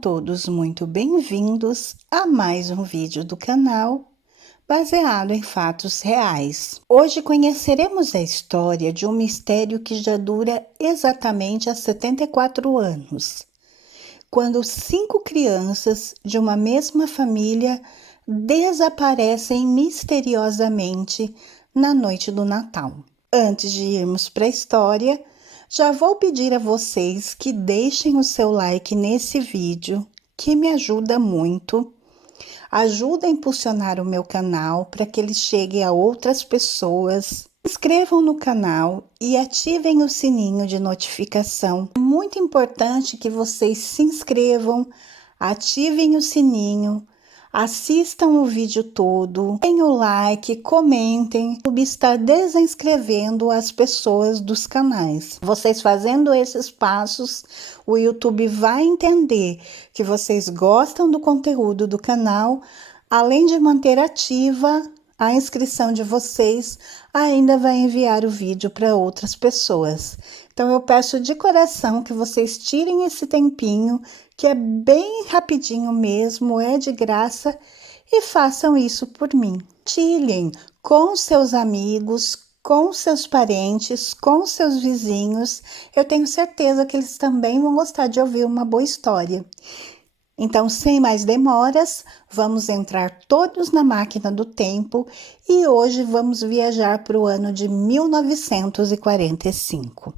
Todos muito bem-vindos a mais um vídeo do canal baseado em fatos reais. Hoje conheceremos a história de um mistério que já dura exatamente há 74 anos, quando 5 crianças de uma mesma família desaparecem misteriosamente na noite do Natal. Antes de irmos para a história, já vou pedir a vocês que deixem o seu like nesse vídeo, que me ajuda muito. Ajuda a impulsionar o meu canal para que ele chegue a outras pessoas. Se inscrevam no canal e ativem o sininho de notificação. É muito importante que vocês se inscrevam, ativem o sininho, assistam o vídeo todo, deem o like, comentem. O YouTube está desinscrevendo as pessoas dos canais. Vocês fazendo esses passos, o YouTube vai entender que vocês gostam do conteúdo do canal, além de manter ativa a inscrição de vocês, ainda vai enviar o vídeo para outras pessoas. Então eu peço de coração que vocês tirem esse tempinho, que é bem rapidinho mesmo, é de graça, e façam isso por mim. Compartilhem com seus amigos, com seus parentes, com seus vizinhos. Eu tenho certeza que eles também vão gostar de ouvir uma boa história. Então, sem mais demoras, vamos entrar todos na máquina do tempo e hoje vamos viajar para o ano de 1945.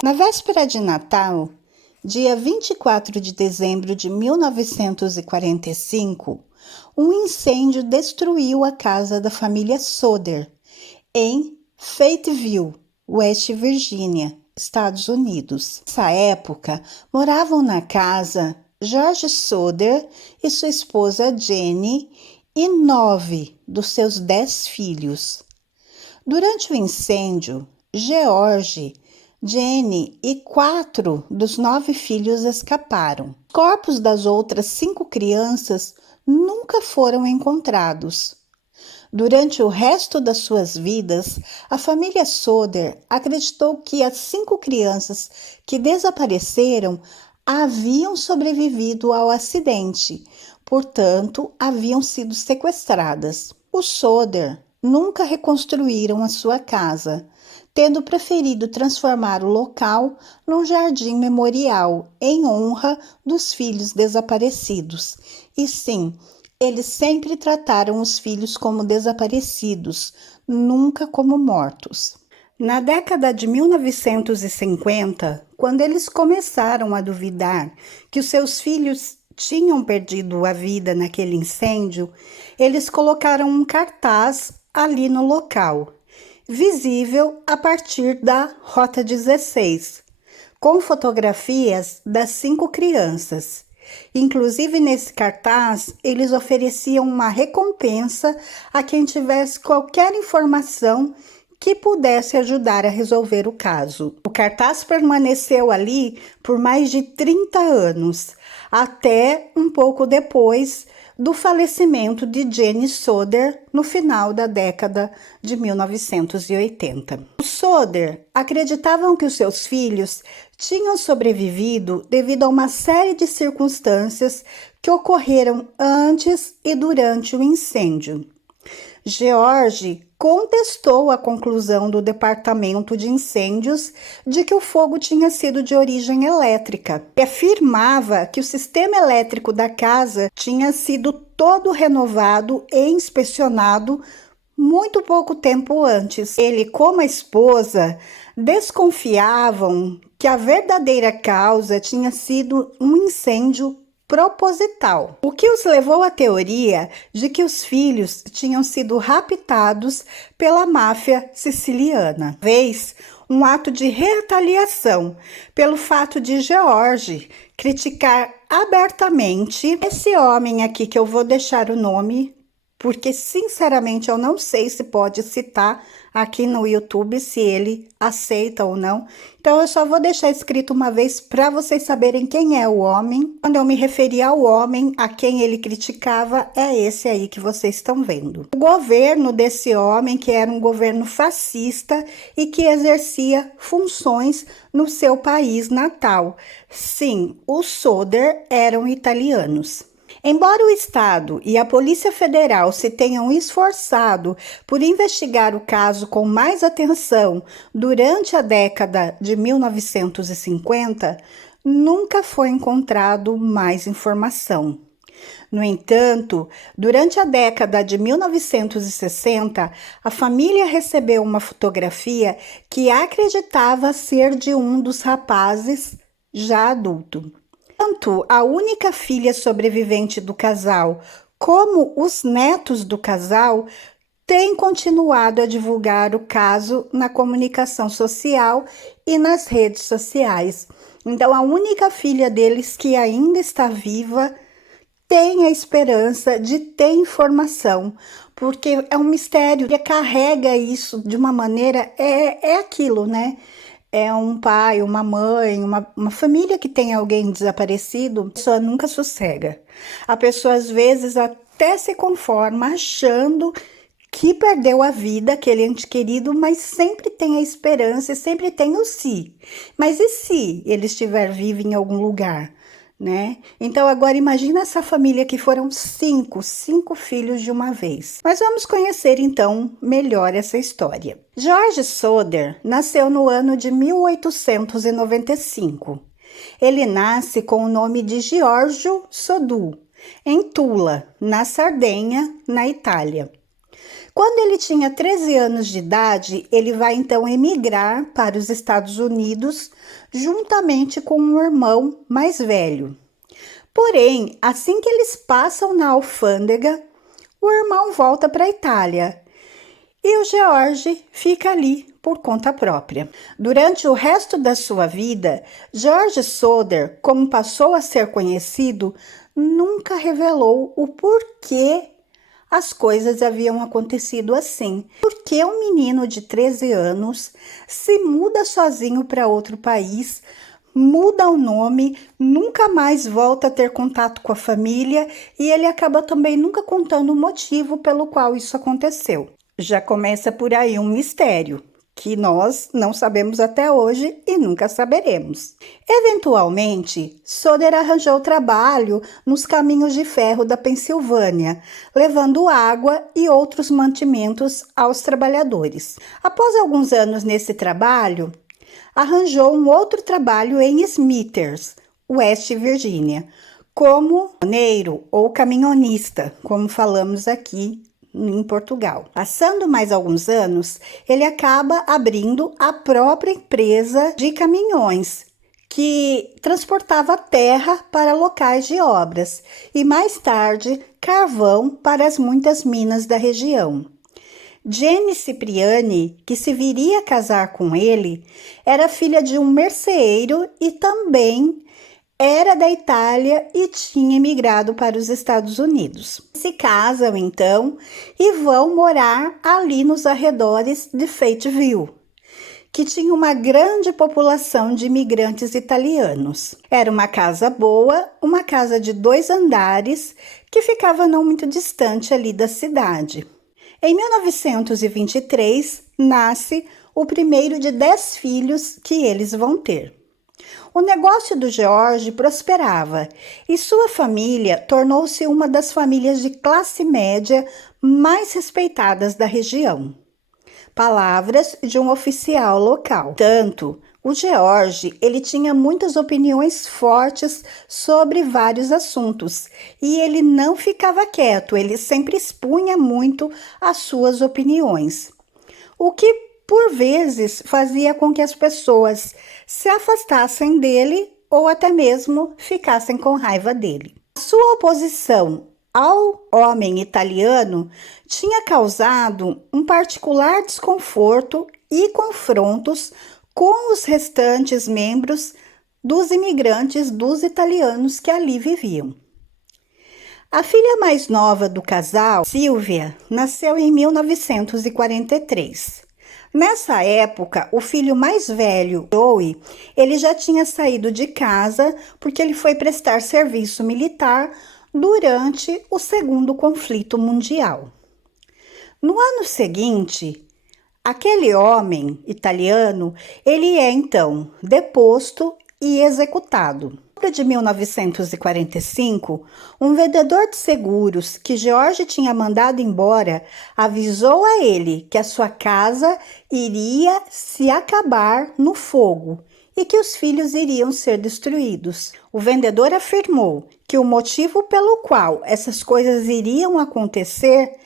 Na véspera de Natal, dia 24 de dezembro de 1945, um incêndio destruiu a casa da família Soder, em Fayetteville, West Virginia, Estados Unidos. Nessa época, moravam na casa George Soder e sua esposa Jenny e 9 dos seus 10 filhos. Durante o incêndio, George, Jenny e 4 dos 9 filhos escaparam. Os corpos das outras 5 crianças nunca foram encontrados. Durante o resto das suas vidas, a família Soder acreditou que as 5 crianças que desapareceram haviam sobrevivido ao acidente, portanto, haviam sido sequestradas. Os Soder nunca reconstruíram a sua casa, tendo preferido transformar o local num jardim memorial em honra dos filhos desaparecidos. E sim, eles sempre trataram os filhos como desaparecidos, nunca como mortos. Na década de 1950, quando eles começaram a duvidar que os seus filhos tinham perdido a vida naquele incêndio, eles colocaram um cartaz ali no local, visível a partir da Rota 16, com fotografias das 5 crianças. Inclusive, nesse cartaz, eles ofereciam uma recompensa a quem tivesse qualquer informação que pudesse ajudar a resolver o caso. O cartaz permaneceu ali por mais de 30 anos, até um pouco depois do falecimento de Jenny Soder no final da década de 1980. Os Soder acreditavam que os seus filhos tinham sobrevivido devido a uma série de circunstâncias que ocorreram antes e durante o incêndio. George contestou a conclusão do Departamento de Incêndios de que o fogo tinha sido de origem elétrica e afirmava que o sistema elétrico da casa tinha sido todo renovado e inspecionado muito pouco tempo antes. Ele, como a esposa, desconfiavam que a verdadeira causa tinha sido um incêndio proposital, o que os levou à teoria de que os filhos tinham sido raptados pela máfia siciliana. Talvez um ato de retaliação pelo fato de George criticar abertamente esse homem aqui, que eu vou deixar o nome porque sinceramente eu não sei se pode citar aqui no YouTube, se ele aceita ou não. Então eu só vou deixar escrito uma vez para vocês saberem quem é o homem. Quando eu me referi ao homem, a quem ele criticava, é esse aí que vocês estão vendo. O governo desse homem, que era um governo fascista e que exercia funções no seu país natal. Sim, os Sodré eram italianos. Embora o Estado e a Polícia Federal se tenham esforçado por investigar o caso com mais atenção durante a década de 1950, nunca foi encontrado mais informação. No entanto, durante a década de 1960, a família recebeu uma fotografia que acreditava ser de um dos rapazes já adulto. Tanto a única filha sobrevivente do casal, como os netos do casal, têm continuado a divulgar o caso na comunicação social e nas redes sociais. Então, a única filha deles que ainda está viva tem a esperança de ter informação, porque é um mistério, ele carrega isso de uma maneira, é aquilo, né? É um pai, uma mãe, uma família que tem alguém desaparecido, a pessoa nunca sossega. A pessoa às vezes até se conforma achando que perdeu a vida, aquele ente querido, mas sempre tem a esperança e sempre tem o se. Mas e se ele estiver vivo em algum lugar? Né? Então agora imagina essa família que foram cinco filhos de uma vez. Mas vamos conhecer então melhor essa história. George Sodré nasceu no ano de 1895. Ele nasce com o nome de Giorgio Sodù, em Tula, na Sardenha, na Itália. Quando ele tinha 13 anos de idade, ele vai então emigrar para os Estados Unidos, juntamente com um irmão mais velho. Porém, assim que eles passam na alfândega, o irmão volta para a Itália e o George fica ali por conta própria. Durante o resto da sua vida, George Sodré, como passou a ser conhecido, nunca revelou o porquê as coisas haviam acontecido assim. Porque um menino de 13 anos se muda sozinho para outro país, muda o nome, nunca mais volta a ter contato com a família e ele acaba também nunca contando o motivo pelo qual isso aconteceu. Já começa por aí um mistério que nós não sabemos até hoje e nunca saberemos. Eventualmente, Sodré arranjou trabalho nos caminhos de ferro da Pensilvânia, levando água e outros mantimentos aos trabalhadores. Após alguns anos nesse trabalho, arranjou um outro trabalho em Smithers, West Virginia, como caminhoneiro ou caminhonista, como falamos aqui em Portugal. Passando mais alguns anos, ele acaba abrindo a própria empresa de caminhões, que transportava terra para locais de obras e mais tarde carvão para as muitas minas da região. Jenny Cipriani, que se viria a casar com ele, era filha de um merceeiro e também era da Itália e tinha emigrado para os Estados Unidos. Se casam então e vão morar ali nos arredores de Fayetteville, que tinha uma grande população de imigrantes italianos. Era uma casa boa, uma casa de 2 andares, que ficava não muito distante ali da cidade. Em 1923, nasce o primeiro de 10 filhos que eles vão ter. O negócio do George prosperava e sua família tornou-se uma das famílias de classe média mais respeitadas da região. Palavras de um oficial local. Tanto, o George, ele tinha muitas opiniões fortes sobre vários assuntos e ele não ficava quieto, ele sempre expunha muito as suas opiniões. O que por vezes fazia com que as pessoas se afastassem dele ou até mesmo ficassem com raiva dele. A sua oposição ao homem italiano tinha causado um particular desconforto e confrontos com os restantes membros dos imigrantes dos italianos que ali viviam. A filha mais nova do casal, Sylvia, nasceu em 1943. Nessa época, o filho mais velho, Joey, ele já tinha saído de casa porque ele foi prestar serviço militar durante o Segundo Conflito Mundial. No ano seguinte, aquele homem italiano, ele é então deposto e executado. Em outubro de 1945, um vendedor de seguros que George tinha mandado embora avisou a ele que a sua casa iria se acabar no fogo e que os filhos iriam ser destruídos. O vendedor afirmou que o motivo pelo qual essas coisas iriam acontecer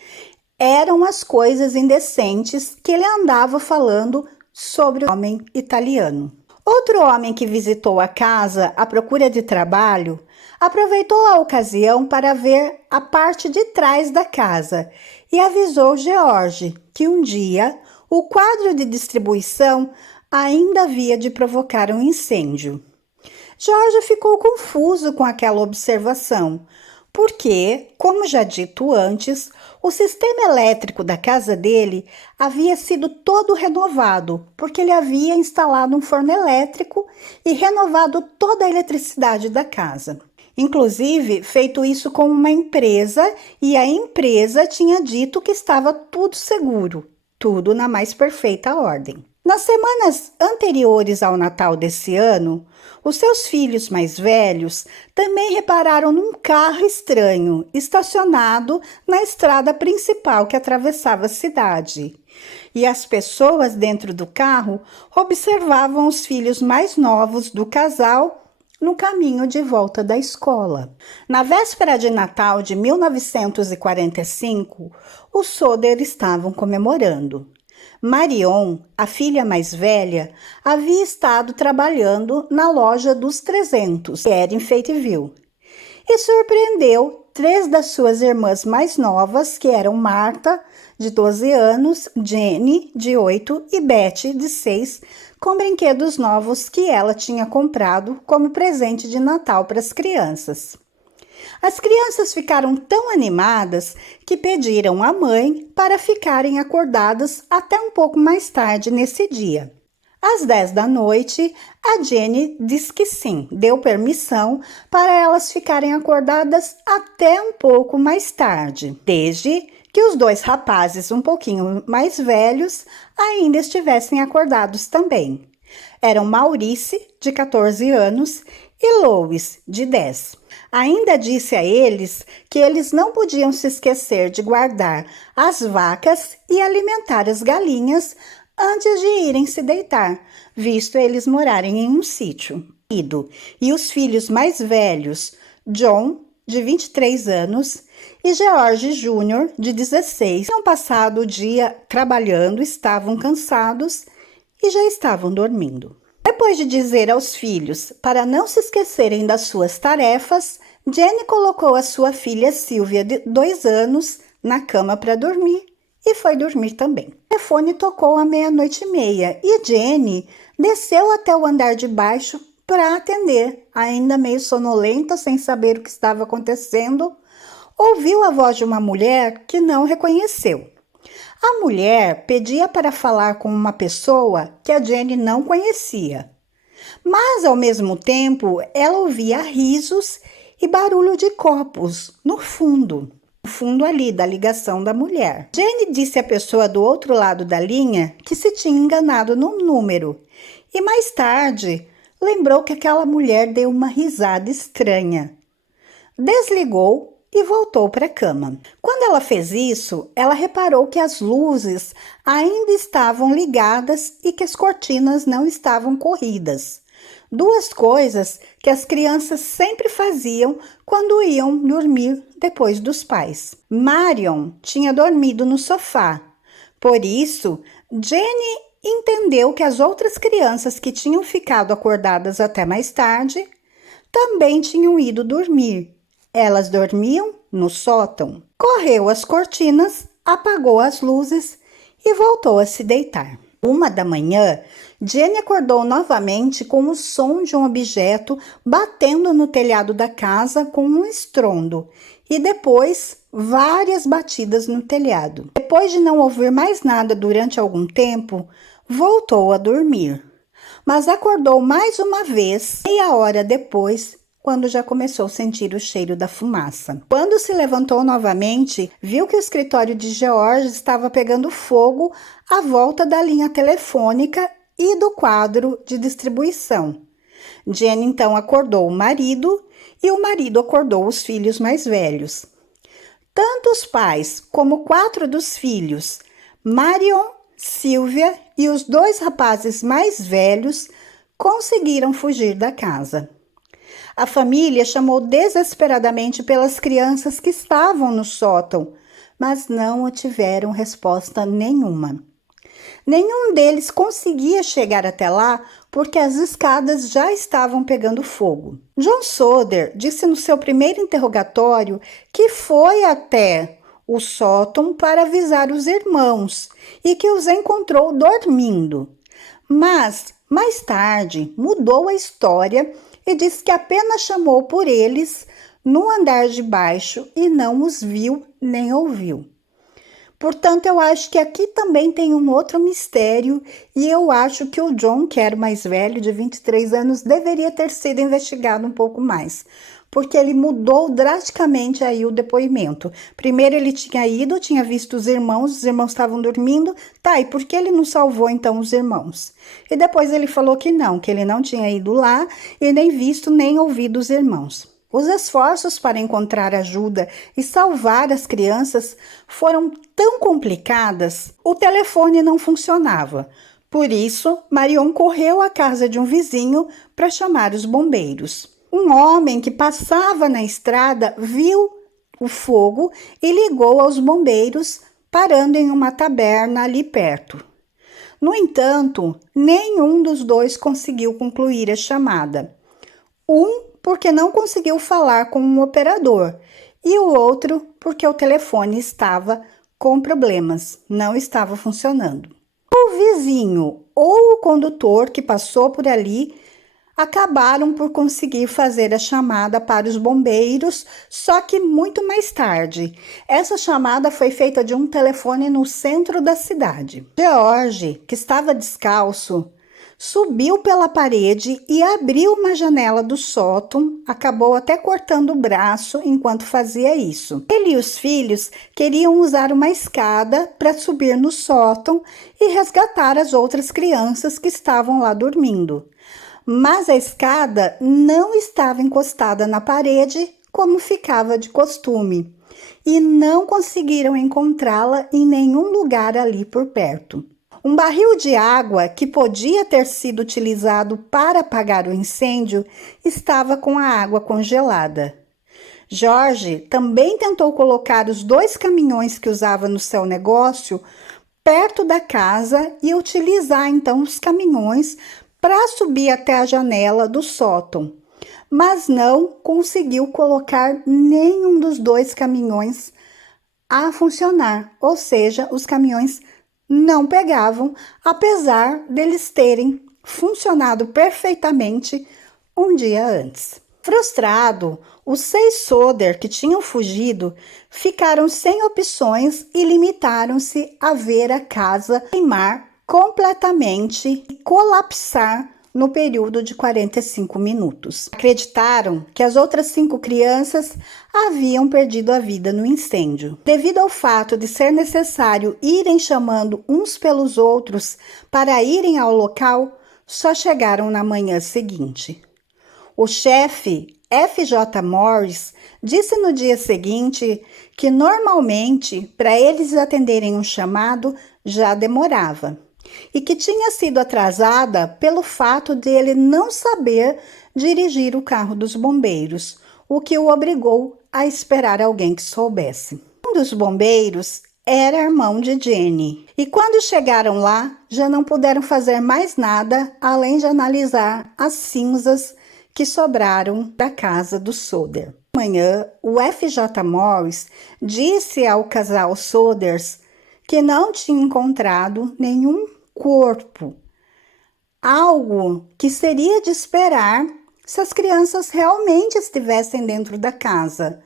eram as coisas indecentes que ele andava falando sobre o homem italiano. Outro homem que visitou a casa à procura de trabalho aproveitou a ocasião para ver a parte de trás da casa e avisou George que um dia o quadro de distribuição ainda havia de provocar um incêndio. George ficou confuso com aquela observação, porque, como já dito antes, o sistema elétrico da casa dele havia sido todo renovado, porque ele havia instalado um forno elétrico e renovado toda a eletricidade da casa. Inclusive, feito isso com uma empresa, e a empresa tinha dito que estava tudo seguro, tudo na mais perfeita ordem. Nas semanas anteriores ao Natal desse ano, os seus filhos mais velhos também repararam num carro estranho estacionado na estrada principal que atravessava a cidade. E as pessoas dentro do carro observavam os filhos mais novos do casal no caminho de volta da escola. Na véspera de Natal de 1945, os Soder estavam comemorando. Marion, a filha mais velha, havia estado trabalhando na loja dos 300, que era em Fayetteville, e surpreendeu 3 das suas irmãs mais novas, que eram Marta, de 12 anos, Jenny, de 8 e Betty, de 6, com brinquedos novos que ela tinha comprado como presente de Natal para as crianças. As crianças ficaram tão animadas que pediram à mãe para ficarem acordadas até um pouco mais tarde nesse dia. Às 10 da noite, a Jenny disse que sim, deu permissão para elas ficarem acordadas até um pouco mais tarde, desde que os 2 rapazes um pouquinho mais velhos ainda estivessem acordados também. Eram Maurice, de 14 anos, e Lois, de 10. Ainda disse a eles que eles não podiam se esquecer de guardar as vacas e alimentar as galinhas antes de irem se deitar, visto eles morarem em um sítio. E os filhos mais velhos, John, de 23 anos, e George Jr., de 16, tinham passado o dia trabalhando, estavam cansados e já estavam dormindo. Depois de dizer aos filhos para não se esquecerem das suas tarefas, Jenny colocou a sua filha Sylvia, de 2 anos, na cama para dormir e foi dormir também. O telefone tocou à 00:30 e Jenny desceu até o andar de baixo para atender. Ainda meio sonolenta, sem saber o que estava acontecendo, ouviu a voz de uma mulher que não reconheceu. A mulher pedia para falar com uma pessoa que a Jenny não conhecia. Mas, ao mesmo tempo, ela ouvia risos e barulho de copos no fundo ali da ligação da mulher. Jenny disse à pessoa do outro lado da linha que se tinha enganado no número e mais tarde lembrou que aquela mulher deu uma risada estranha. Desligou e voltou para a cama. Quando ela fez isso, ela reparou que as luzes ainda estavam ligadas e que as cortinas não estavam corridas. 2 coisas que as crianças sempre faziam quando iam dormir depois dos pais. Marion tinha dormido no sofá. Por isso, Jenny entendeu que as outras crianças que tinham ficado acordadas até mais tarde também tinham ido dormir. Elas dormiam no sótão. Correu as cortinas, apagou as luzes e voltou a se deitar. 1 da manhã, Jenny acordou novamente com o som de um objeto batendo no telhado da casa com um estrondo e depois várias batidas no telhado. Depois de não ouvir mais nada durante algum tempo, voltou a dormir, mas acordou mais uma vez, meia hora depois, quando já começou a sentir o cheiro da fumaça. Quando se levantou novamente, viu que o escritório de George estava pegando fogo à volta da linha telefônica e do quadro de distribuição. Jenny então acordou o marido e o marido acordou os filhos mais velhos. Tanto os pais como 4 dos filhos, Marion, Sylvia e os 2 rapazes mais velhos, conseguiram fugir da casa. A família chamou desesperadamente pelas crianças que estavam no sótão, mas não tiveram resposta nenhuma. Nenhum deles conseguia chegar até lá porque as escadas já estavam pegando fogo. John Soder disse no seu primeiro interrogatório que foi até o sótão para avisar os irmãos e que os encontrou dormindo. Mas, mais tarde, mudou a história e disse que apenas chamou por eles no andar de baixo e não os viu nem ouviu. Portanto, eu acho que aqui também tem um outro mistério e eu acho que o John, que era o mais velho, de 23 anos, deveria ter sido investigado um pouco mais, porque ele mudou drasticamente aí o depoimento. Primeiro ele tinha visto os irmãos estavam dormindo, tá, e por que ele não salvou então os irmãos? E depois ele falou que ele não tinha ido lá e nem visto nem ouvido os irmãos. Os esforços para encontrar ajuda e salvar as crianças foram tão complicadas, o telefone não funcionava. Por isso, Marion correu à casa de um vizinho para chamar os bombeiros. Um homem que passava na estrada viu o fogo e ligou aos bombeiros, parando em uma taberna ali perto. No entanto, nenhum dos dois conseguiu concluir a chamada. Porque não conseguiu falar com um operador, e o outro porque o telefone estava com problemas, não estava funcionando. O vizinho ou o condutor que passou por ali acabaram por conseguir fazer a chamada para os bombeiros, só que muito mais tarde. Essa chamada foi feita de um telefone no centro da cidade. George, que estava descalço, subiu pela parede e abriu uma janela do sótão, acabou até cortando o braço enquanto fazia isso. Ele e os filhos queriam usar uma escada para subir no sótão e resgatar as outras crianças que estavam lá dormindo. Mas a escada não estava encostada na parede como ficava de costume, e não conseguiram encontrá-la em nenhum lugar ali por perto. Um barril de água que podia ter sido utilizado para apagar o incêndio estava com a água congelada. Jorge também tentou colocar os 2 caminhões que usava no seu negócio perto da casa e utilizar então os caminhões para subir até a janela do sótão, mas não conseguiu colocar nenhum dos 2 caminhões a funcionar, ou seja, os caminhões não pegavam, apesar deles terem funcionado perfeitamente um dia antes. Frustrado, os 6 Soder que tinham fugido ficaram sem opções e limitaram-se a ver a casa queimar completamente e colapsar no período de 45 minutos. Acreditaram que as outras 5 crianças haviam perdido a vida no incêndio. Devido ao fato de ser necessário irem chamando uns pelos outros para irem ao local, só chegaram na manhã seguinte. O chefe, F.J. Morris, disse no dia seguinte que normalmente para eles atenderem um chamado já demorava e que tinha sido atrasada pelo fato de ele não saber dirigir o carro dos bombeiros, o que o obrigou a esperar alguém que soubesse. Um dos bombeiros era irmão de Jenny, e quando chegaram lá, já não puderam fazer mais nada além de analisar as cinzas que sobraram da casa do Soder. Amanhã, o F.J. Morris disse ao casal Soders que não tinha encontrado nenhum corpo, algo que seria de esperar se as crianças realmente estivessem dentro da casa.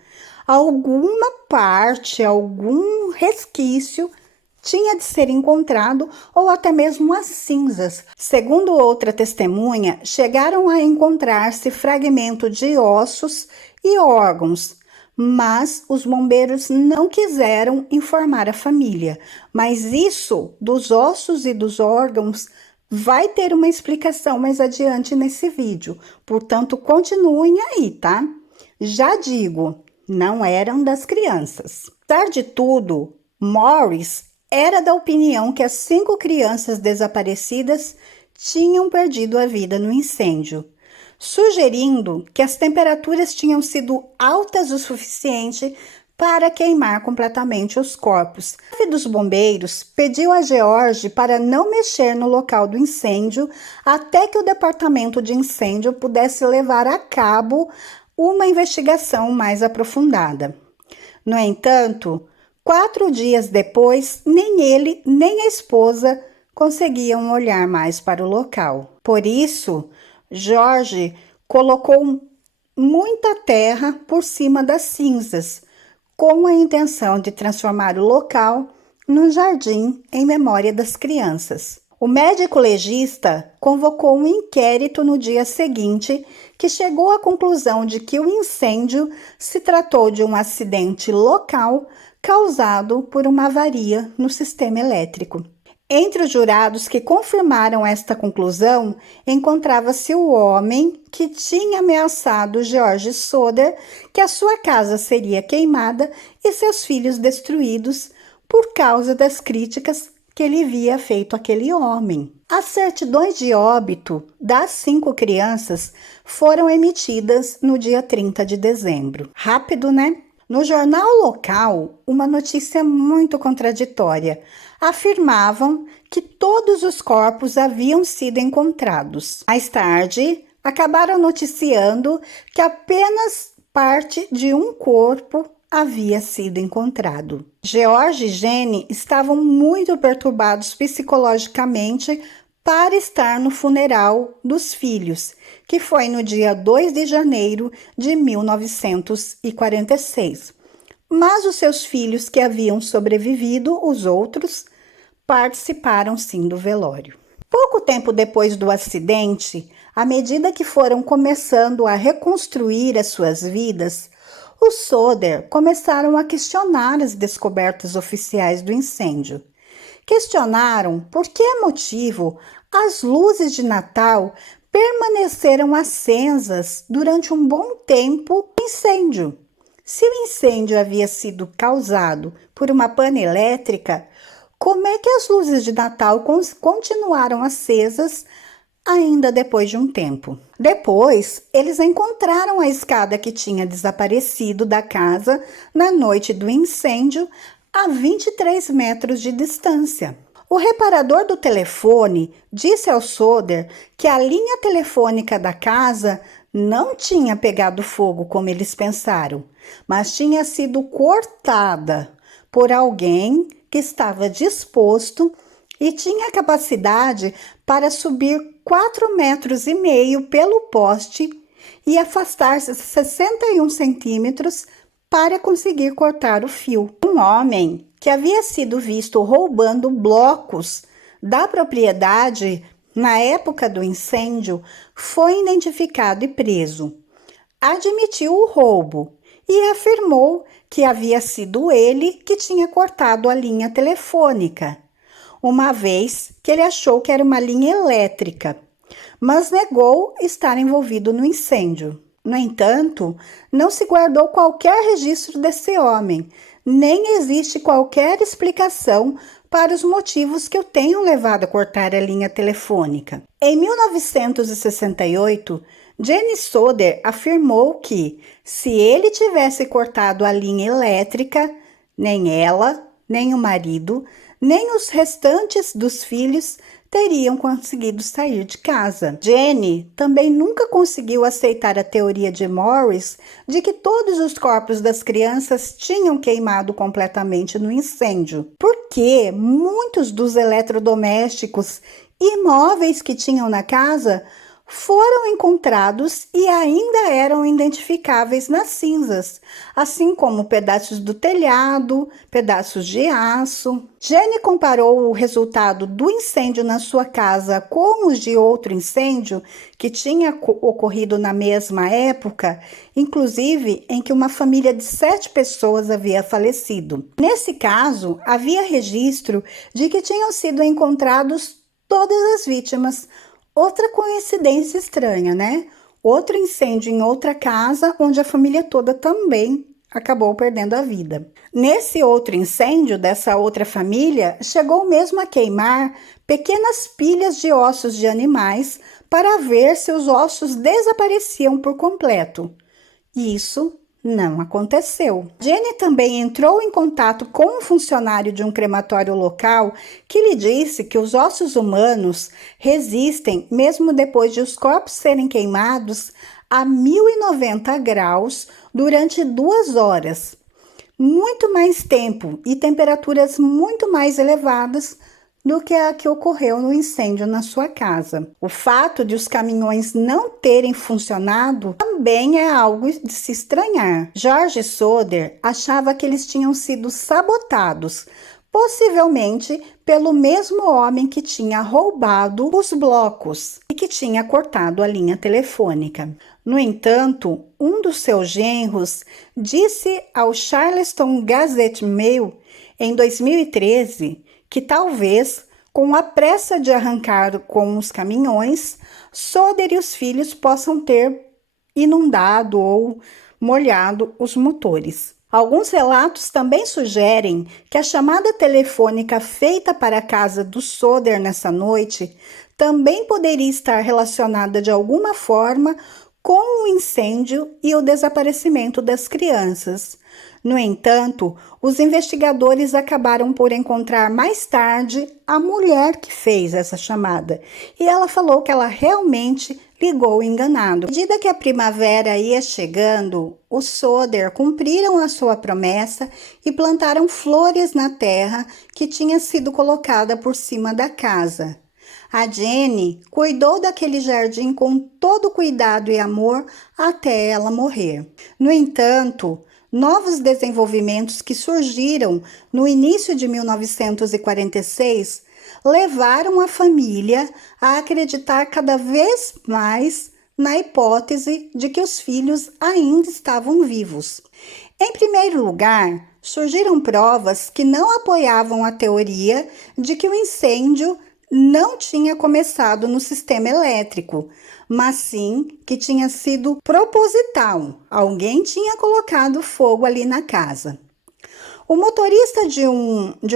alguma parte, algum resquício tinha de ser encontrado ou até mesmo as cinzas. Segundo outra testemunha, chegaram a encontrar-se fragmentos de ossos e órgãos, mas os bombeiros não quiseram informar a família. Mas isso dos ossos e dos órgãos vai ter uma explicação mais adiante nesse vídeo. Portanto, continuem aí, tá? Já digo, não eram das crianças. Apesar de tudo, Morris era da opinião que as 5 crianças desaparecidas tinham perdido a vida no incêndio, sugerindo que as temperaturas tinham sido altas o suficiente para queimar completamente os corpos. O chefe dos bombeiros pediu a George para não mexer no local do incêndio até que o departamento de incêndio pudesse levar a cabo uma investigação mais aprofundada. No entanto, 4 dias depois, nem ele nem a esposa conseguiam olhar mais para o local. Por isso, George colocou muita terra por cima das cinzas, com a intenção de transformar o local num jardim em memória das crianças. O médico legista convocou um inquérito no dia seguinte, que chegou à conclusão de que o incêndio se tratou de um acidente local causado por uma avaria no sistema elétrico. Entre os jurados que confirmaram esta conclusão, encontrava-se o homem que tinha ameaçado George Soder que a sua casa seria queimada e seus filhos destruídos por causa das críticas que ele havia feito àquele homem. As certidões de óbito das 5 crianças foram emitidas no dia 30 de dezembro. Rápido, né? No jornal local, uma notícia muito contraditória. Afirmavam que todos os corpos haviam sido encontrados. Mais tarde, acabaram noticiando que apenas parte de um corpo havia sido encontrado. George e Jenny estavam muito perturbados psicologicamente para estar no funeral dos filhos, que foi no dia 2 de janeiro de 1946. Mas os seus filhos que haviam sobrevivido, os outros, participaram sim do velório. Pouco tempo depois do acidente, à medida que foram começando a reconstruir as suas vidas, os Soder começaram a questionar as descobertas oficiais do incêndio. Questionaram por que motivo as luzes de Natal permaneceram acesas durante um bom tempo do incêndio. Se o incêndio havia sido causado por uma pane elétrica, como é que as luzes de Natal continuaram acesas ainda depois de um tempo? Depois, eles encontraram a escada que tinha desaparecido da casa na noite do incêndio a 23 metros de distância. O reparador do telefone disse ao Soder que a linha telefônica da casa não tinha pegado fogo como eles pensaram, mas tinha sido cortada por alguém que estava disposto e tinha capacidade para subir 4,5 metros pelo poste e afastar-se 61 centímetros para conseguir cortar o fio. Um homem que havia sido visto roubando blocos da propriedade na época do incêndio foi identificado e preso. Admitiu o roubo e afirmou que havia sido ele que tinha cortado a linha telefônica, uma vez que ele achou que era uma linha elétrica, mas negou estar envolvido no incêndio. No entanto, não se guardou qualquer registro desse homem, nem existe qualquer explicação para os motivos que o tenham levado a cortar a linha telefônica. Em 1968, Jenny Soder afirmou que, se ele tivesse cortado a linha elétrica, nem ela, nem o marido, nem os restantes dos filhos teriam conseguido sair de casa. Jenny também nunca conseguiu aceitar a teoria de Morris de que todos os corpos das crianças tinham queimado completamente no incêndio, porque muitos dos eletrodomésticos e móveis que tinham na casa foram encontrados e ainda eram identificáveis nas cinzas, assim como pedaços do telhado, pedaços de aço. Jenny comparou o resultado do incêndio na sua casa com os de outro incêndio que tinha ocorrido na mesma época, inclusive em que uma família de 7 pessoas havia falecido. Nesse caso, havia registro de que tinham sido encontrados todas as vítimas. Outra coincidência estranha, né? Outro incêndio em outra casa, onde a família toda também acabou perdendo a vida. Nesse outro incêndio dessa outra família, chegou mesmo a queimar pequenas pilhas de ossos de animais para ver se os ossos desapareciam por completo. E isso não aconteceu. Jenny também entrou em contato com um funcionário de um crematório local que lhe disse que os ossos humanos resistem, mesmo depois de os corpos serem queimados, a 1090 graus durante 2 horas. Muito mais tempo e temperaturas muito mais elevadas do que a que ocorreu no incêndio na sua casa. O fato de os caminhões não terem funcionado também é algo de se estranhar. George Soder achava que eles tinham sido sabotados, possivelmente pelo mesmo homem que tinha roubado os blocos e que tinha cortado a linha telefônica. No entanto, um dos seus genros disse ao Charleston Gazette Mail em 2013 que talvez, com a pressa de arrancar com os caminhões, Soder e os filhos possam ter inundado ou molhado os motores. Alguns relatos também sugerem que a chamada telefônica feita para a casa do Soder nessa noite também poderia estar relacionada de alguma forma com o incêndio e o desaparecimento das crianças. No entanto, os investigadores acabaram por encontrar mais tarde a mulher que fez essa chamada, e ela falou que ela realmente ligou enganado. À medida que a primavera ia chegando, os Soder cumpriram a sua promessa e plantaram flores na terra que tinha sido colocada por cima da casa. A Jenny cuidou daquele jardim com todo cuidado e amor até ela morrer. No entanto, novos desenvolvimentos que surgiram no início de 1946 levaram a família a acreditar cada vez mais na hipótese de que os filhos ainda estavam vivos. Em primeiro lugar, surgiram provas que não apoiavam a teoria de que o incêndio não tinha começado no sistema elétrico, mas sim que tinha sido proposital. Alguém tinha colocado fogo ali na casa. O motorista de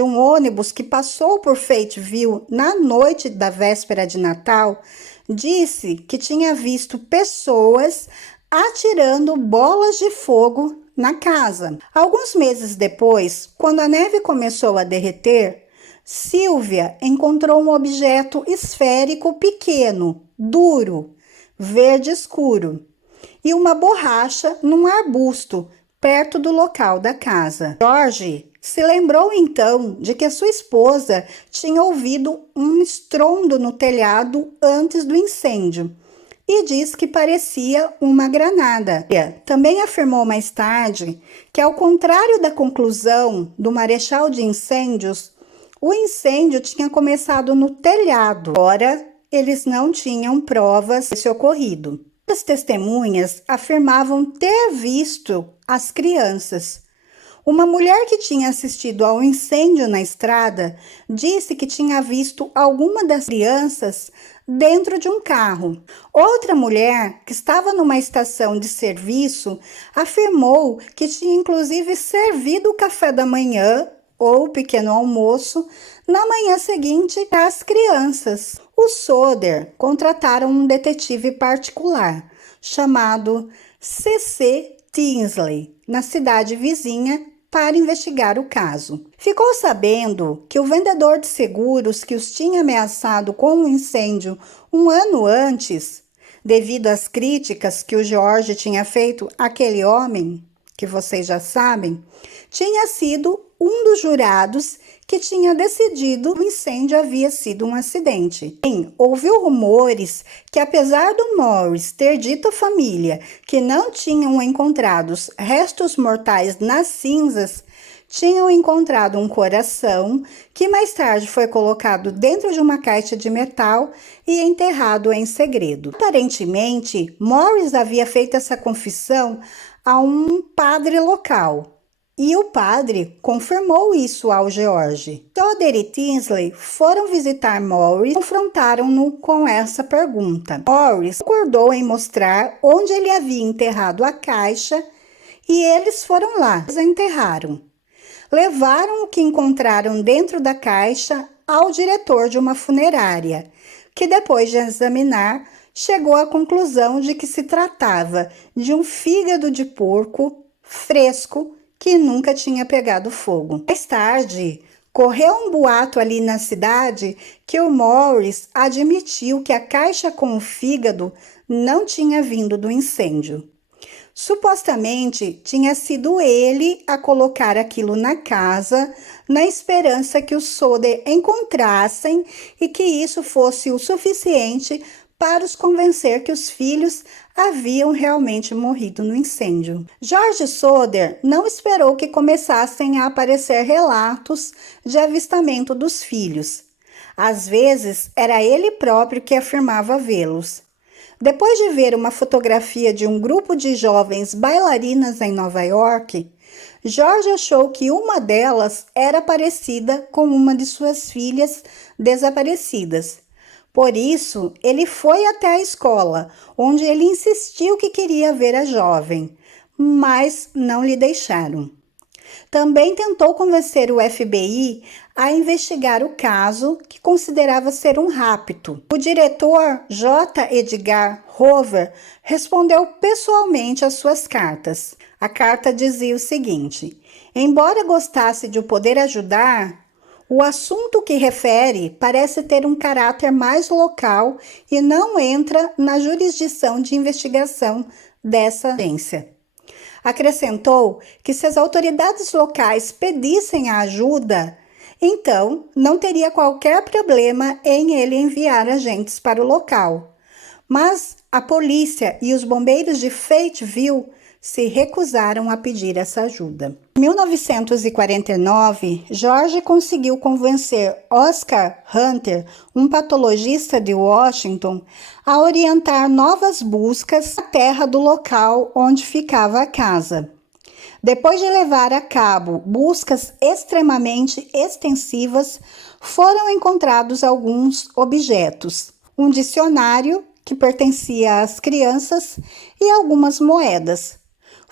um ônibus que passou por Fayetteville na noite da véspera de Natal disse que tinha visto pessoas atirando bolas de fogo na casa. Alguns meses depois, quando a neve começou a derreter, Sylvia encontrou um objeto esférico pequeno, duro, verde escuro, e uma borracha num arbusto perto do local da casa. George se lembrou então de que sua esposa tinha ouvido um estrondo no telhado antes do incêndio e diz que parecia uma granada. Também afirmou mais tarde que, ao contrário da conclusão do marechal de incêndios, o incêndio tinha começado no telhado. Ora, eles não tinham provas desse ocorrido. As testemunhas afirmavam ter visto as crianças. Uma mulher que tinha assistido ao incêndio na estrada disse que tinha visto alguma das crianças dentro de um carro. Outra mulher, que estava numa estação de serviço, afirmou que tinha inclusive servido o café da manhã ou pequeno almoço na manhã seguinte às crianças. Os Soder contrataram um detetive particular chamado C.C. Tinsley, na cidade vizinha, para investigar o caso. Ficou sabendo que o vendedor de seguros que os tinha ameaçado com um incêndio um ano antes, devido às críticas que o George tinha feito àquele homem, que vocês já sabem, tinha sido um dos jurados que tinha decidido que o incêndio havia sido um acidente. Ouviu rumores que, apesar do Morris ter dito à família que não tinham encontrado restos mortais nas cinzas, tinham encontrado um coração que mais tarde foi colocado dentro de uma caixa de metal e enterrado em segredo. Aparentemente, Morris havia feito essa confissão a um padre local. E o padre confirmou isso ao George. Soder e Tinsley foram visitar Morris e confrontaram-no com essa pergunta. Morris concordou em mostrar onde ele havia enterrado a caixa e eles foram lá, eles a enterraram. Levaram o que encontraram dentro da caixa ao diretor de uma funerária, que depois de examinar, chegou à conclusão de que se tratava de um fígado de porco fresco que nunca tinha pegado fogo. Mais tarde, correu um boato ali na cidade que o Morris admitiu que a caixa com o fígado não tinha vindo do incêndio. Supostamente, tinha sido ele a colocar aquilo na casa, na esperança que os Soder encontrassem e que isso fosse o suficiente para os convencer que os filhos haviam realmente morrido no incêndio. George Soder não esperou que começassem a aparecer relatos de avistamento dos filhos. Às vezes, era ele próprio que afirmava vê-los. Depois de ver uma fotografia de um grupo de jovens bailarinas em Nova York, George achou que uma delas era parecida com uma de suas filhas desaparecidas. Por isso, ele foi até a escola, onde ele insistiu que queria ver a jovem, mas não lhe deixaram. Também tentou convencer o FBI a investigar o caso, que considerava ser um rapto. O diretor J. Edgar Hoover respondeu pessoalmente às suas cartas. A carta dizia o seguinte: embora gostasse de poder ajudar, o assunto que refere parece ter um caráter mais local e não entra na jurisdição de investigação dessa agência. Acrescentou que se as autoridades locais pedissem a ajuda, então não teria qualquer problema em ele enviar agentes para o local. Mas a polícia e os bombeiros de Fayetteville se recusaram a pedir essa ajuda. Em 1949, George conseguiu convencer Oscar Hunter, um patologista de Washington, a orientar novas buscas na terra do local onde ficava a casa. Depois de levar a cabo buscas extremamente extensivas, foram encontrados alguns objetos, um dicionário que pertencia às crianças e algumas moedas.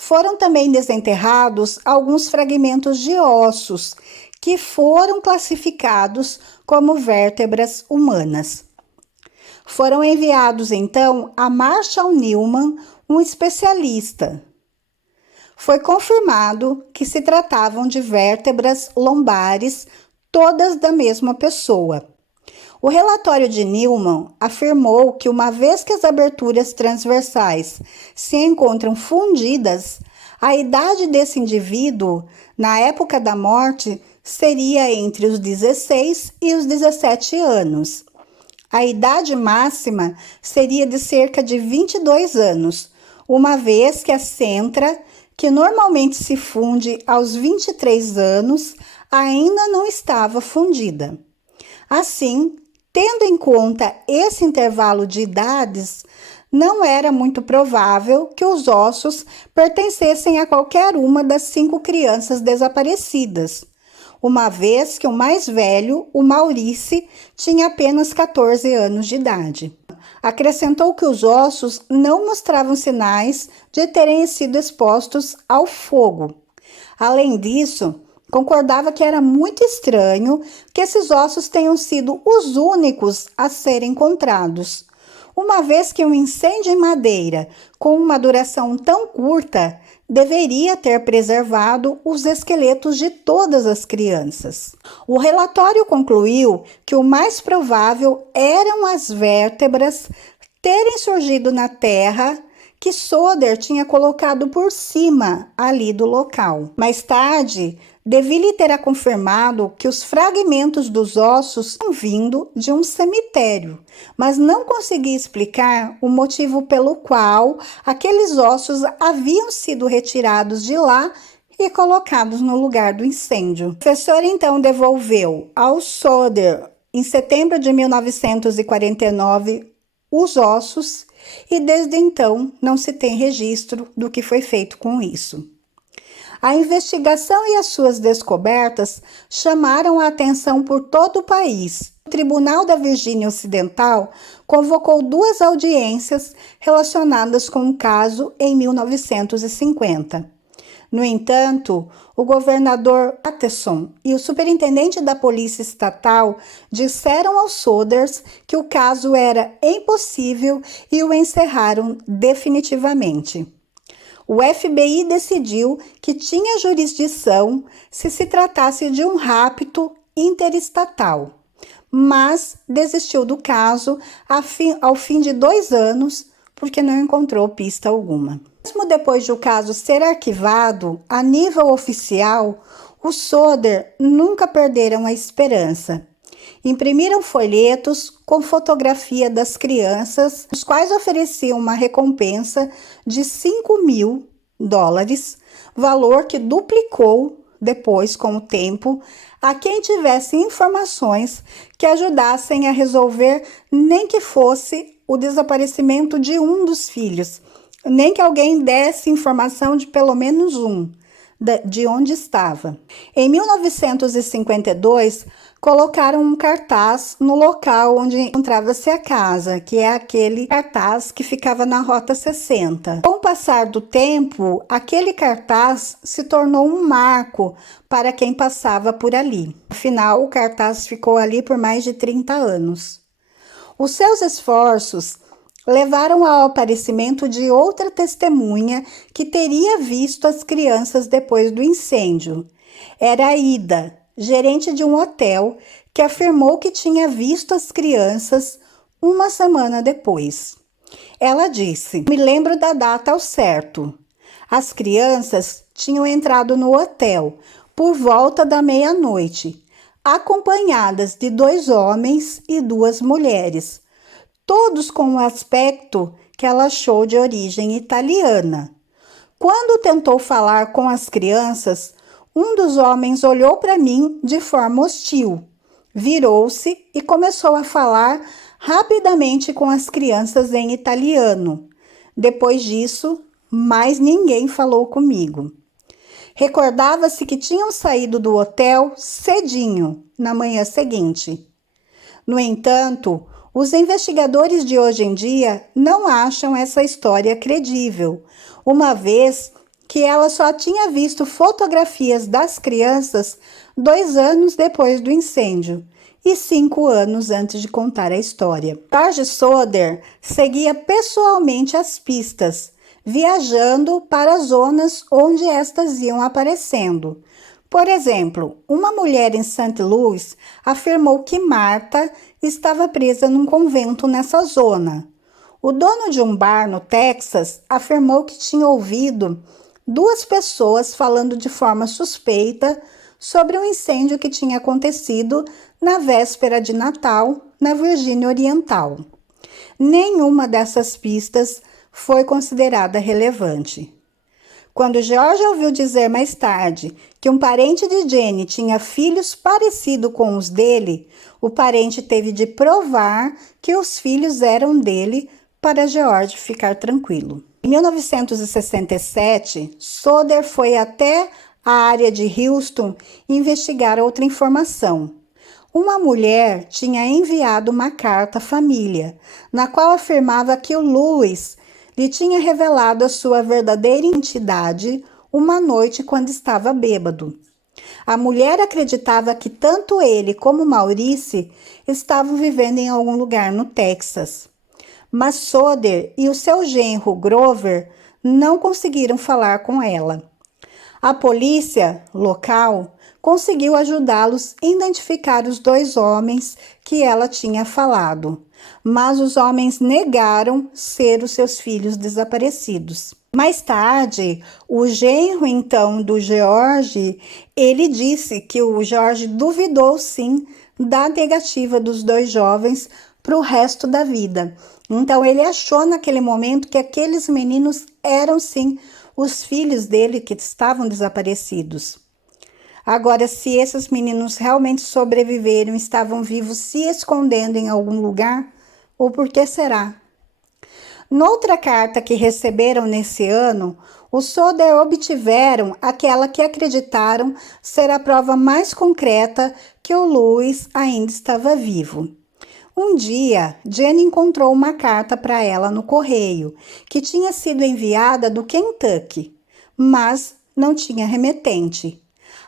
Foram também desenterrados alguns fragmentos de ossos que foram classificados como vértebras humanas. Foram enviados então a Marshall Newman, um especialista. Foi confirmado que se tratavam de vértebras lombares, todas da mesma pessoa. O relatório de Newman afirmou que uma vez que as aberturas transversais se encontram fundidas, a idade desse indivíduo, na época da morte, seria entre os 16 e os 17 anos. A idade máxima seria de cerca de 22 anos, uma vez que a centra, que normalmente se funde aos 23 anos, ainda não estava fundida. Assim, tendo em conta esse intervalo de idades, não era muito provável que os ossos pertencessem a qualquer uma das 5 crianças desaparecidas, uma vez que o mais velho, o Maurice, tinha apenas 14 anos de idade. Acrescentou que os ossos não mostravam sinais de terem sido expostos ao fogo. Além disso, concordava que era muito estranho que esses ossos tenham sido os únicos a serem encontrados, uma vez que um incêndio em madeira, com uma duração tão curta, deveria ter preservado os esqueletos de todas as crianças. O relatório concluiu que o mais provável eram as vértebras terem surgido na terra que Soder tinha colocado por cima ali do local. Mais tarde, Deville terá confirmado que os fragmentos dos ossos tinham vindo de um cemitério, mas não conseguia explicar o motivo pelo qual aqueles ossos haviam sido retirados de lá e colocados no lugar do incêndio. O professor então devolveu ao Soder, em setembro de 1949, os ossos e desde então não se tem registro do que foi feito com isso. A investigação e as suas descobertas chamaram a atenção por todo o país. O Tribunal da Virgínia Ocidental convocou 2 audiências relacionadas com o caso em 1950. No entanto, o governador Patterson e o superintendente da Polícia Estatal disseram aos Soders que o caso era impossível e o encerraram definitivamente. O FBI decidiu que tinha jurisdição se tratasse de um rapto interestatal, mas desistiu do caso ao fim de 2 anos porque não encontrou pista alguma. Mesmo depois de o caso ser arquivado, a nível oficial, os Soder nunca perderam a esperança. Imprimiram folhetos com fotografia das crianças, os quais ofereciam uma recompensa de $5.000, valor que duplicou depois, com o tempo, a quem tivesse informações que ajudassem a resolver, nem que fosse o desaparecimento de um dos filhos, nem que alguém desse informação de pelo menos um, de onde estava. Em 1952, colocaram um cartaz no local onde encontrava-se a casa, que é aquele cartaz que ficava na Rota 60. Com o passar do tempo, aquele cartaz se tornou um marco para quem passava por ali. Afinal, o cartaz ficou ali por mais de 30 anos. Os seus esforços levaram ao aparecimento de outra testemunha que teria visto as crianças depois do incêndio. Era a Ida, gerente de um hotel, que afirmou que tinha visto as crianças uma semana depois. Ela disse: "Me lembro da data ao certo. As crianças tinham entrado no hotel por volta da meia-noite, acompanhadas de 2 homens e 2 mulheres, todos com um aspecto que ela achou de origem italiana. Quando tentou falar com as crianças, um dos homens olhou para mim de forma hostil, virou-se e começou a falar rapidamente com as crianças em italiano. Depois disso, mais ninguém falou comigo. Recordava-se que tinham saído do hotel cedinho, na manhã seguinte. No entanto, os investigadores de hoje em dia não acham essa história credível, uma vez que ela só tinha visto fotografias das crianças 2 anos depois do incêndio e 5 anos antes de contar a história. George Soder seguia pessoalmente as pistas, viajando para as zonas onde estas iam aparecendo. Por exemplo, uma mulher em St. Louis afirmou que Marta estava presa num convento nessa zona. O dono de um bar no Texas afirmou que tinha ouvido 2 pessoas falando de forma suspeita sobre um incêndio que tinha acontecido na véspera de Natal, na Virgínia Oriental. Nenhuma dessas pistas foi considerada relevante. Quando George ouviu dizer mais tarde que um parente de Jenny tinha filhos parecidos com os dele, o parente teve de provar que os filhos eram dele para George ficar tranquilo. Em 1967, Soder foi até a área de Houston investigar outra informação. Uma mulher tinha enviado uma carta à família, na qual afirmava que o Louis lhe tinha revelado a sua verdadeira identidade uma noite quando estava bêbado. A mulher acreditava que tanto ele como Maurice estavam vivendo em algum lugar no Texas. Mas Soder e o seu genro Grover não conseguiram falar com ela. A polícia local conseguiu ajudá-los a identificar os 2 homens que ela tinha falado, mas os homens negaram ser os seus filhos desaparecidos. Mais tarde, o genro então do George, ele disse que o George duvidou sim da negativa dos dois jovens para o resto da vida. Então ele achou naquele momento que aqueles meninos eram sim os filhos dele que estavam desaparecidos. Agora, se esses meninos realmente sobreviveram, estavam vivos, se escondendo em algum lugar, ou por que será? Noutra carta que receberam nesse ano, os Soder obtiveram aquela que acreditaram ser a prova mais concreta que o Louis ainda estava vivo. Um dia, Jenny encontrou uma carta para ela no correio, que tinha sido enviada do Kentucky, mas não tinha remetente.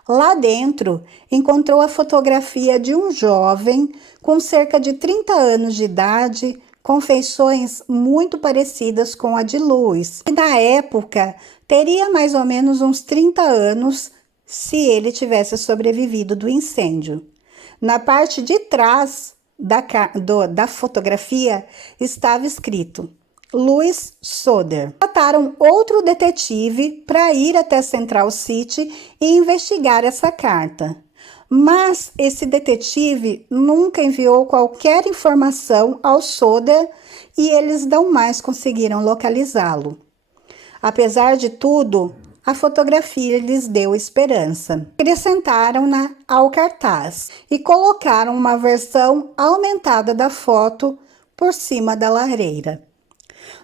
Lá dentro, encontrou a fotografia de um jovem com cerca de 30 anos de idade, com feições muito parecidas com a de Louis, que na época teria mais ou menos uns 30 anos se ele tivesse sobrevivido do incêndio. Na parte de trás da fotografia estava escrito Louis Soder. Contrataram outro detetive para ir até Central City e investigar essa carta. Mas esse detetive nunca enviou qualquer informação ao Soder e eles não mais conseguiram localizá-lo. Apesar de tudo, a fotografia lhes deu esperança. Acrescentaram-na ao cartaz e colocaram uma versão aumentada da foto por cima da lareira.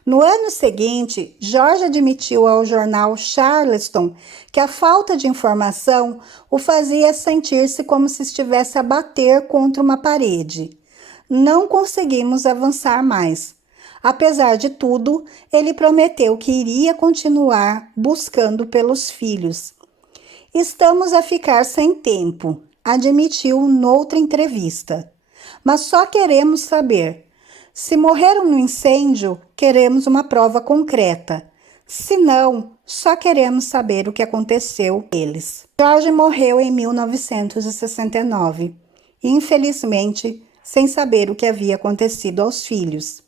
No ano seguinte, George admitiu ao jornal Charleston que a falta de informação o fazia sentir-se como se estivesse a bater contra uma parede. Não conseguimos avançar mais. Apesar de tudo, ele prometeu que iria continuar buscando pelos filhos. Estamos a ficar sem tempo, admitiu noutra entrevista. Mas só queremos saber. Se morreram no incêndio, queremos uma prova concreta. Se não, só queremos saber o que aconteceu com eles. George morreu em 1969, infelizmente, sem saber o que havia acontecido aos filhos.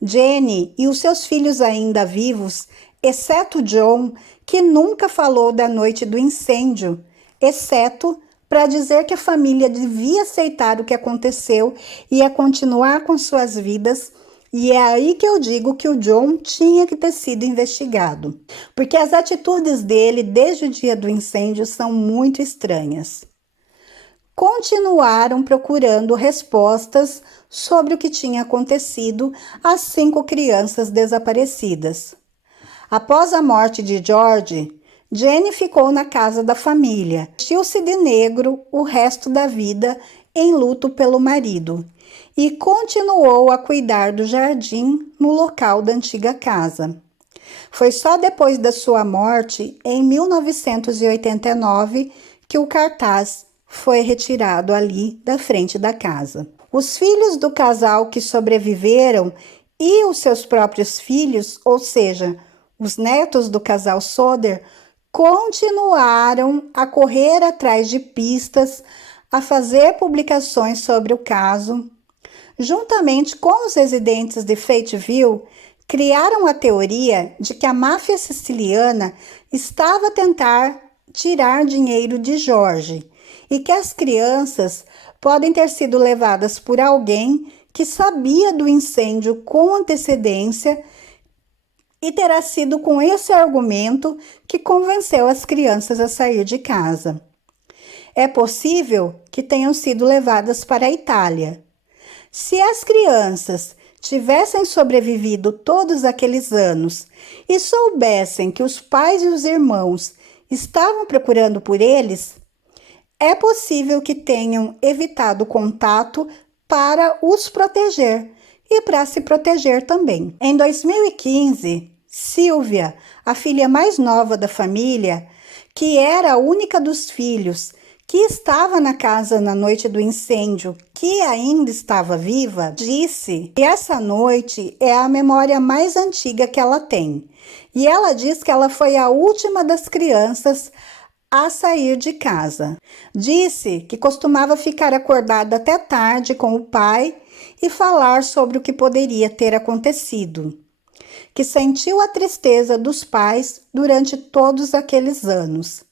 Jenny e os seus filhos ainda vivos, exceto John, que nunca falou da noite do incêndio, exceto para dizer que a família devia aceitar o que aconteceu e ia continuar com suas vidas. E é aí que eu digo que o John tinha que ter sido investigado, porque as atitudes dele desde o dia do incêndio são muito estranhas. Continuaram procurando respostas sobre o que tinha acontecido às 5 crianças desaparecidas. Após a morte de George, Jenny ficou na casa da família, vestiu-se de negro o resto da vida em luto pelo marido e continuou a cuidar do jardim no local da antiga casa. Foi só depois da sua morte, em 1989, que o cartaz foi retirado ali da frente da casa. Os filhos do casal que sobreviveram e os seus próprios filhos, ou seja, os netos do casal Soder, continuaram a correr atrás de pistas, a fazer publicações sobre o caso. Juntamente com os residentes de Fayetteville, criaram a teoria de que a máfia siciliana estava a tentar tirar dinheiro de George e que as crianças podem ter sido levadas por alguém que sabia do incêndio com antecedência e terá sido com esse argumento que convenceu as crianças a sair de casa. É possível que tenham sido levadas para a Itália. Se as crianças tivessem sobrevivido todos aqueles anos e soubessem que os pais e os irmãos estavam procurando por eles, é possível que tenham evitado contato para os proteger e para se proteger também. Em 2015, Sylvia, a filha mais nova da família, que era a única dos filhos que estava na casa na noite do incêndio, que ainda estava viva, disse que essa noite é a memória mais antiga que ela tem. E ela diz que ela foi a última das crianças a sair de casa. Disse que costumava ficar acordada até tarde com o pai e falar sobre o que poderia ter acontecido. que sentiu a tristeza dos pais durante todos aqueles anos.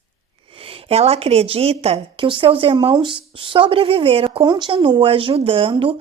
Ela acredita que os seus irmãos sobreviveram, continua ajudando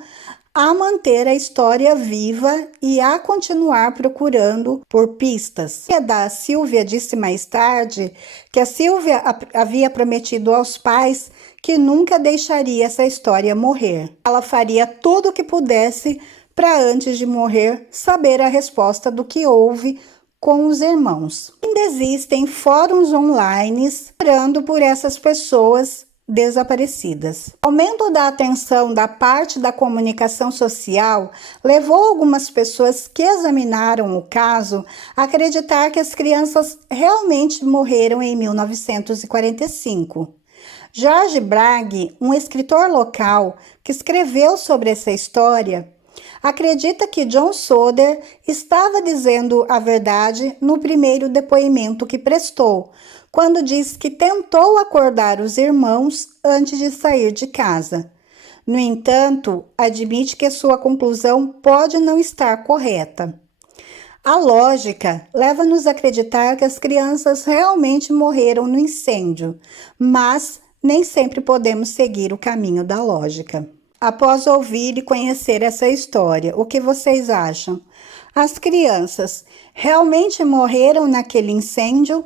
a manter a história viva e a continuar procurando por pistas. A da Sylvia disse mais tarde que a Sylvia havia prometido aos pais que nunca deixaria essa história morrer. Ela faria tudo o que pudesse para, antes de morrer, saber a resposta do que houve com os irmãos. Ainda existem fóruns online esperando por essas pessoas desaparecidas. O aumento da atenção da parte da comunicação social levou algumas pessoas que examinaram o caso a acreditar que as crianças realmente morreram em 1945. Jorge Bragg, um escritor local que escreveu sobre essa história, acredita que John Soder estava dizendo a verdade no primeiro depoimento que prestou, quando diz que tentou acordar os irmãos antes de sair de casa. No entanto, admite que sua conclusão pode não estar correta. A lógica leva-nos a acreditar que as crianças realmente morreram no incêndio, mas nem sempre podemos seguir o caminho da lógica. Após ouvir e conhecer essa história, o que vocês acham? As crianças realmente morreram naquele incêndio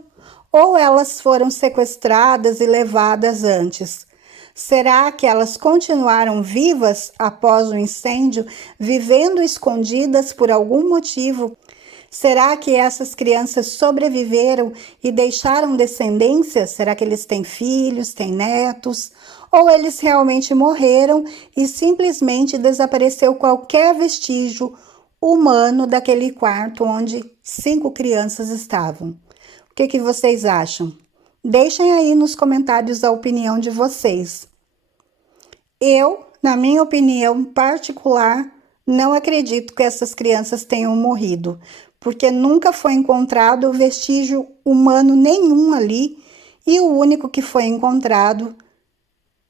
ou elas foram sequestradas e levadas antes? Será que elas continuaram vivas após o incêndio, vivendo escondidas por algum motivo? Será que essas crianças sobreviveram e deixaram descendência? Será que eles têm filhos, têm netos? Ou eles realmente morreram e simplesmente desapareceu qualquer vestígio humano daquele quarto onde 5 crianças estavam? O que vocês acham? Deixem aí nos comentários a opinião de vocês. Eu, na minha opinião particular, não acredito que essas crianças tenham morrido, porque nunca foi encontrado vestígio humano nenhum ali e o único que foi encontrado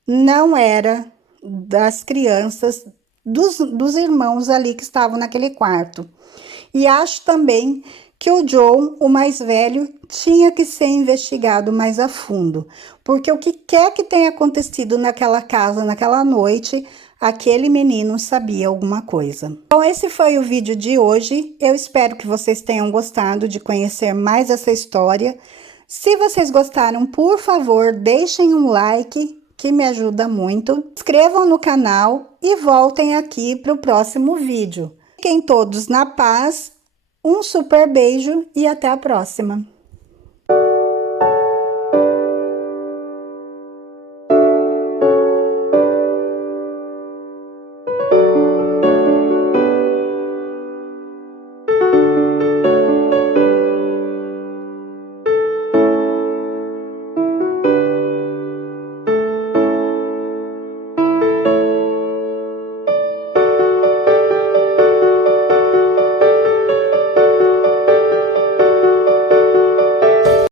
não era das crianças, dos irmãos ali que estavam naquele quarto. E acho também que o John, o mais velho, tinha que ser investigado mais a fundo, porque o que quer que tenha acontecido naquela casa, naquela noite, aquele menino sabia alguma coisa. Então, esse foi o vídeo de hoje. Eu espero que vocês tenham gostado de conhecer mais essa história. Se vocês gostaram, por favor, deixem um like, que me ajuda muito. Inscrevam no canal e voltem aqui para o próximo vídeo. Fiquem todos na paz, um super beijo e até a próxima!